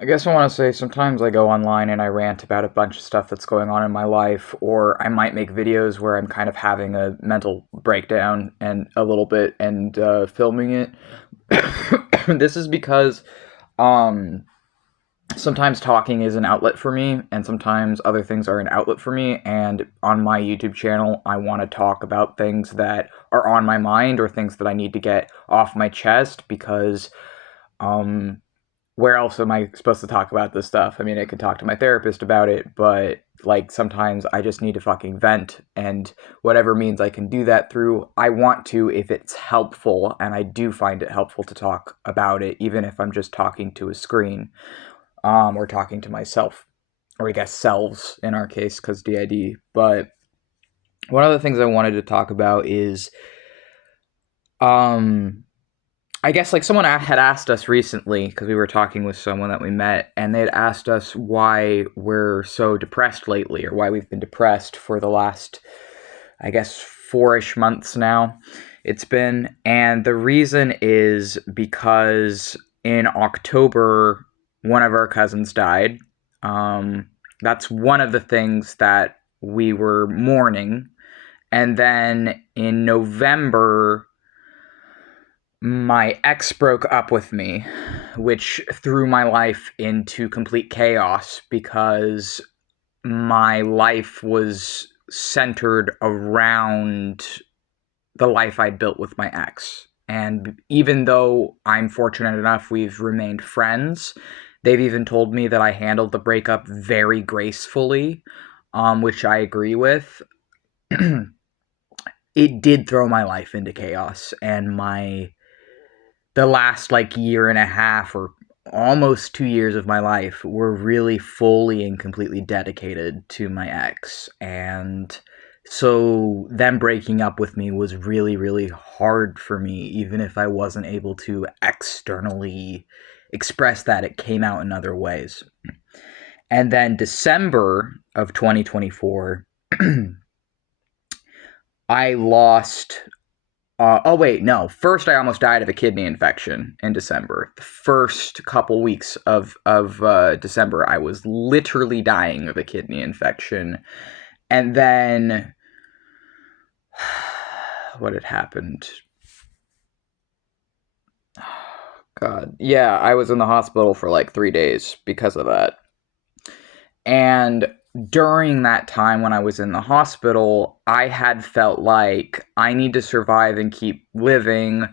I guess I want to say sometimes I go online and I rant about a bunch of stuff that's going on in my life, or I might make videos where I'm kind of having a mental breakdown and a little bit and filming it. This is because um, sometimes talking is an outlet for me, and sometimes other things are an outlet for me. And on my YouTube channel, I want to talk about things that are on my mind or things that I need to get off my chest because um, where else am I supposed to talk about this stuff? I mean, I could talk to my therapist about it, but like sometimes I just need to fucking vent, and whatever means I can do that through, I want to if it's helpful, and I do find it helpful to talk about it, even if I'm just talking to a screen, or talking to myself, or I guess selves in our case, because DID. But one of the things I wanted to talk about is, um, I guess like someone had asked us recently because we were talking with someone that we met, and they had asked us why we're so depressed lately, or why we've been depressed for the last, I guess, 4-ish months now. It's been, and the reason is because in October, one of our cousins died. Um, that's one of the things that we were mourning, and then in November my ex broke up with me, which threw my life into complete chaos because my life was centered around the life I'd built with my ex. And even though I'm fortunate enough we've remained friends, they've even told me that I handled the breakup very gracefully, which I agree with. It did throw my life into chaos, and the last like year and a half or almost 2 years of my life were really fully and completely dedicated to my ex. And so them breaking up with me was really, really hard for me, even if I wasn't able to externally express that. It came out in other ways. And then December of 2024, I lost oh wait, no. First, I almost died of a kidney infection in December. The first couple weeks of December, I was literally dying of a kidney infection, and then what had happened? God, yeah, I was in the hospital for like 3 days because of that. And during that time when I was in the hospital, I had felt like I need to survive and keep living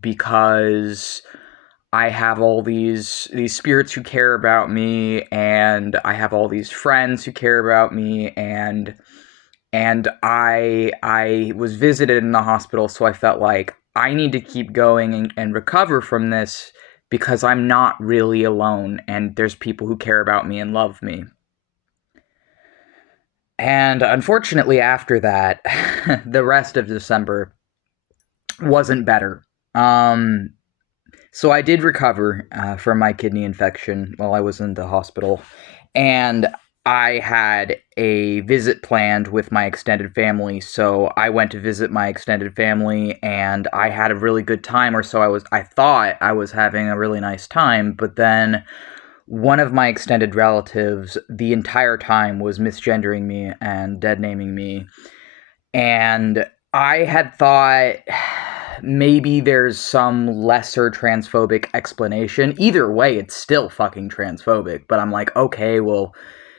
because I have all these spirits who care about me, and I have all these friends who care about me, and I was visited in the hospital, so I felt like I need to keep going and recover from this because I'm not really alone, and there's people who care about me and love me. And unfortunately, after that, the rest of December wasn't better. Um, So I did recover from my kidney infection while I was in the hospital, and I had a visit planned with my extended family. So I went to visit my extended family, and I had a really good time, or so I thought I was having a really nice time, but then one of my extended relatives the entire time was misgendering me and dead naming me, and I had thought maybe there's some lesser transphobic explanation. Either way, it's still fucking transphobic. But I'm like, okay, well,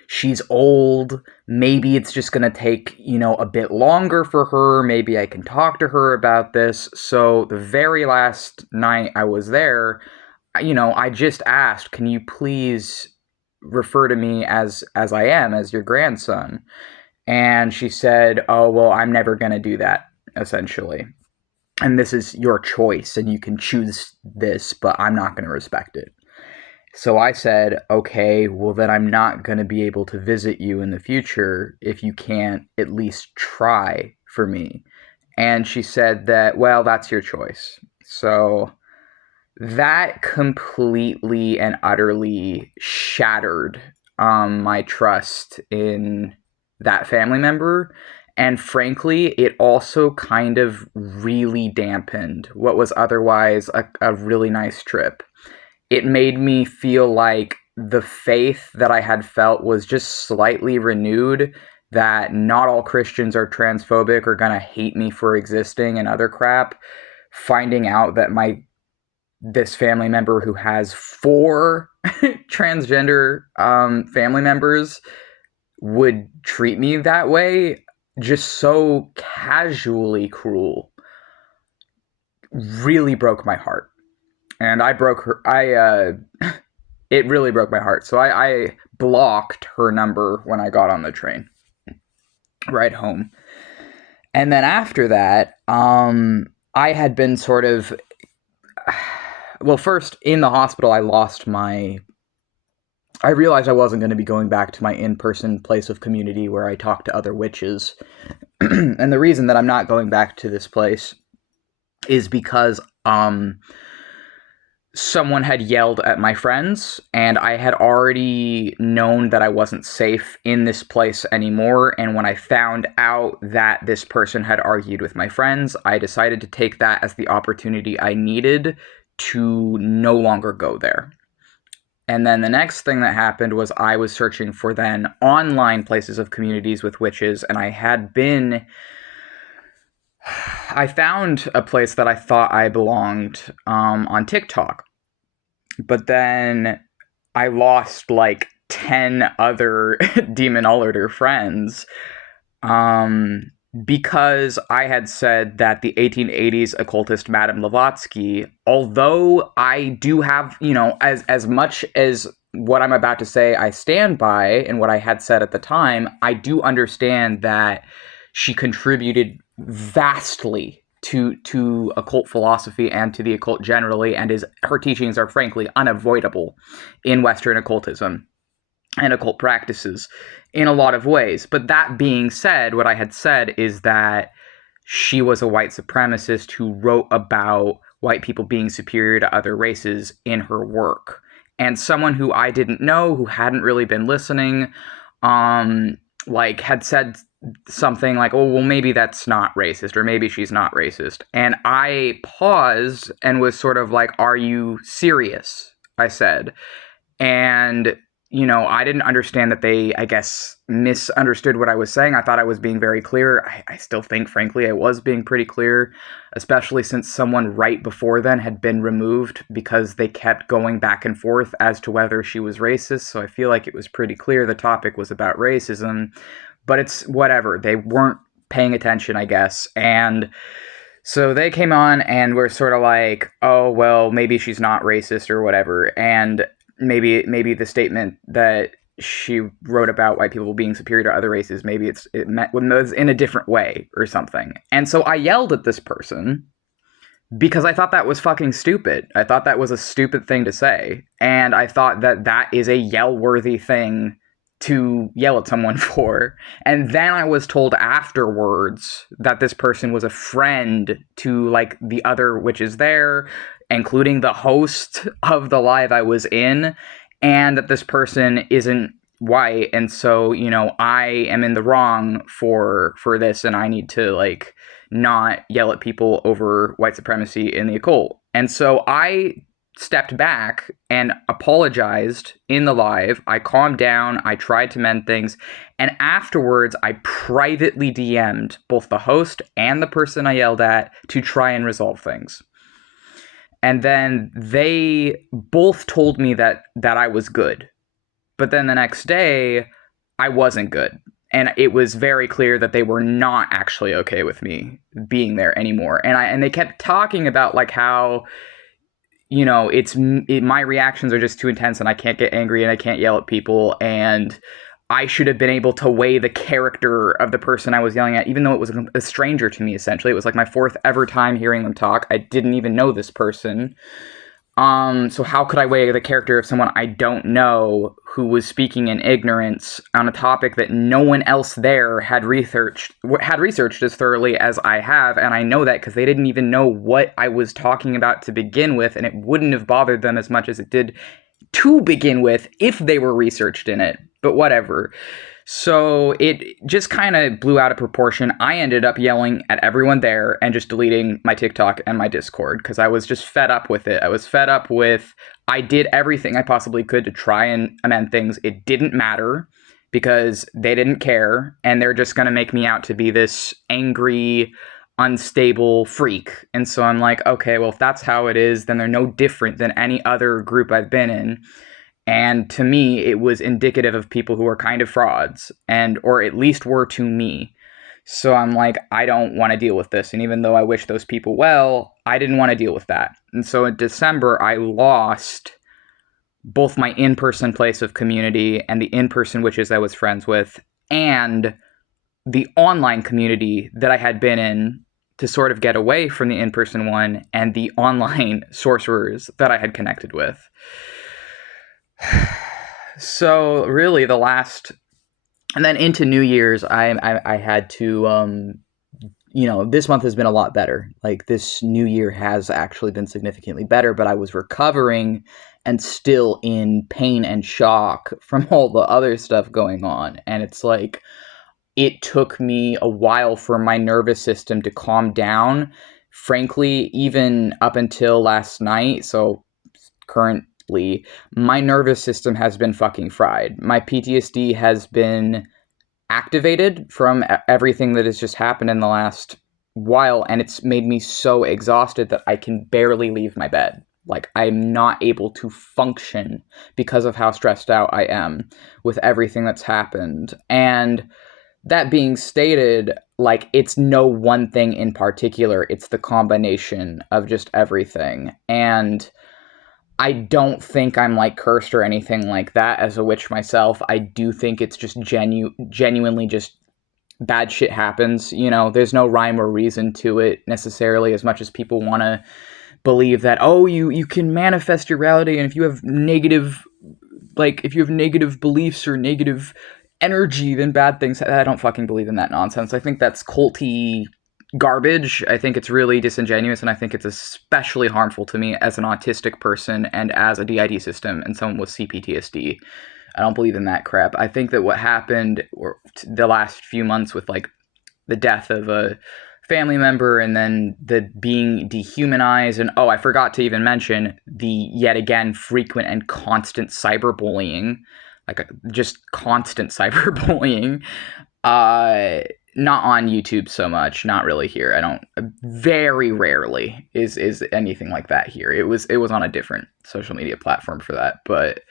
she's old. Maybe it's just gonna take, a bit longer for her. Maybe I can talk to her about this. So the very last night I was there, I just asked, can you please refer to me as I am, as your grandson? And she said, "Oh, well, I'm never going to do that," essentially. "And this is your choice, and you can choose this, but I'm not going to respect it." So I said, "Okay, well, then I'm not going to be able to visit you in the future if you can't at least try for me." And she said that, "Well, that's your choice." So that completely and utterly shattered my trust in that family member. And frankly, it also kind of really dampened what was otherwise a really nice trip. It made me feel like the faith that I had felt was just slightly renewed, that not all Christians are transphobic or gonna hate me for existing and other crap. Finding out that this family member who has 4 transgender family members would treat me that way, just so casually cruel, really broke my heart. And it really broke my heart. So I blocked her number when I got on the train right home. And then after that, I had been sort of, well, first in the hospital, I realized I wasn't going to be going back to my in-person place of community where I talk to other witches. And the reason that I'm not going back to this place is because someone had yelled at my friends, and I had already known that I wasn't safe in this place anymore. And when I found out that this person had argued with my friends, I decided to take that as the opportunity I needed to no longer go there. And then the next thing that happened was I was searching for then online places of communities with witches, and I found a place that I thought I belonged on TikTok. But then I lost like 10 other Demonologer friends because I had said that the 1880s occultist Madame Blavatsky, although I do have, as much as what I'm about to say I stand by and what I had said at the time, I do understand that she contributed vastly to occult philosophy and to the occult generally, and her teachings are frankly unavoidable in Western occultism and occult practices in a lot of ways. But that being said, what I had said is that she was a white supremacist who wrote about white people being superior to other races in her work. And someone who I didn't know, who hadn't really been listening, had said something like, oh, well, maybe that's not racist, or maybe she's not racist. And I paused and was sort of like, are you serious? I said. And, I didn't understand that they, I guess, misunderstood what I was saying. I thought I was being very clear. I still think, frankly, I was being pretty clear, especially since someone right before then had been removed because they kept going back and forth as to whether she was racist. So I feel like it was pretty clear the topic was about racism. But it's whatever. They weren't paying attention, I guess. And so they came on and were sort of like, oh, well, maybe she's not racist or whatever. And maybe the statement that she wrote about white people being superior to other races, maybe it was in a different way or something. And so I yelled at this person because I thought that was fucking stupid. I thought that was a stupid thing to say. And I thought that is a yell-worthy thing to yell at someone for. And then I was told afterwards that this person was a friend to like the other witches there, including the host of the live I was in, and that this person isn't white, and so I am in the wrong for this, and I need to like not yell at people over white supremacy in the occult. And so I stepped back and apologized in the live. I calmed down. I tried to mend things. And afterwards, I privately DM'd both the host and the person I yelled at to try and resolve things. And then they both told me that I was good. But then the next day, I wasn't good. And it was very clear that they were not actually okay with me being there anymore. And they kept talking about like how my reactions are just too intense and I can't get angry and I can't yell at people, and I should have been able to weigh the character of the person I was yelling at, even though it was a stranger to me, essentially. It was like my 4th ever time hearing them talk. I didn't even know this person. So how could I weigh the character of someone I don't know who was speaking in ignorance on a topic that no one else there had researched as thoroughly as I have? And I know that because they didn't even know what I was talking about to begin with, and it wouldn't have bothered them as much as it did to begin with if they were researched in it. But whatever. So it just kind of blew out of proportion. I ended up yelling at everyone there and just deleting my TikTok and my Discord because I was just fed up with it. I was fed up with, I did everything I possibly could to try and amend things. It didn't matter because they didn't care, and they're just going to make me out to be this angry, unstable freak. And so I'm like, okay, well, if that's how it is, then they're no different than any other group I've been in. And to me, it was indicative of people who are kind of frauds, and or at least were to me. So I'm like, I don't want to deal with this. And even though I wish those people well, I didn't want to deal with that. And so in December, I lost both my in-person place of community and the in-person witches I was friends with, and the online community that I had been in to sort of get away from the in-person one, and the online sorcerers that I had connected with. So really the last, and then into New Year's, I had to, this month has been a lot better. Like, this new year has actually been significantly better, but I was recovering and still in pain and shock from all the other stuff going on. And it's like, it took me a while for my nervous system to calm down. Frankly, even up until last night, so currently, my nervous system has been fucking fried. My PTSD has been activated from everything that has just happened in the last while, and it's made me so exhausted that I can barely leave my bed. Like, I'm not able to function because of how stressed out I am with everything that's happened. And that being stated, like, it's no one thing in particular, it's the combination of just everything. And I don't think I'm like cursed or anything like that as a witch myself. I do think it's just genuinely just bad shit happens. There's no rhyme or reason to it necessarily, as much as people want to believe that, oh, you can manifest your reality, and if you have negative beliefs or negative energy, then bad things. I don't fucking believe in that nonsense. I think that's culty garbage. I think it's really disingenuous, and I think it's especially harmful to me as an autistic person and as a DID system and someone with CPTSD. I don't believe in that crap. I think that what happened the last few months with, like, the death of a family member, and then the being dehumanized, and I forgot to even mention the yet again frequent and constant cyberbullying, like just constant cyberbullying. Not on YouTube so much, not really here. I don't, very rarely is anything like that here. It was on a different social media platform for that, but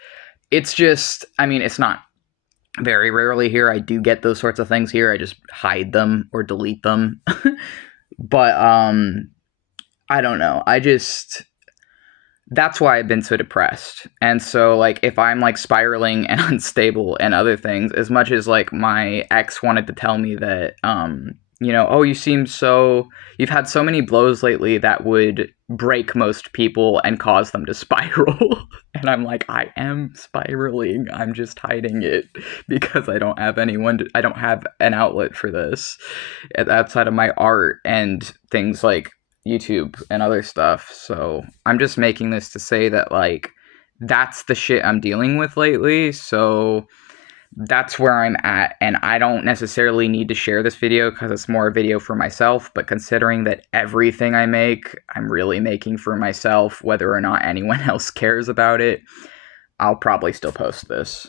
it's just, I mean, it's not very rarely here. I do get those sorts of things here. I just hide them or delete them. But I don't know. That's why I've been so depressed. And so, like, if I'm like spiraling and unstable and other things, as much as like my ex wanted to tell me that, you've had so many blows lately that would break most people and cause them to spiral. And I'm like, I am spiraling. I'm just hiding it because I don't have I don't have an outlet for this outside of my art and things like YouTube and other stuff. So I'm just making this to say that, like, that's the shit I'm dealing with lately. So that's where I'm at, and I don't necessarily need to share this video because it's more a video for myself, but considering that everything I make, I'm really making for myself, whether or not anyone else cares about it, I'll probably still post this.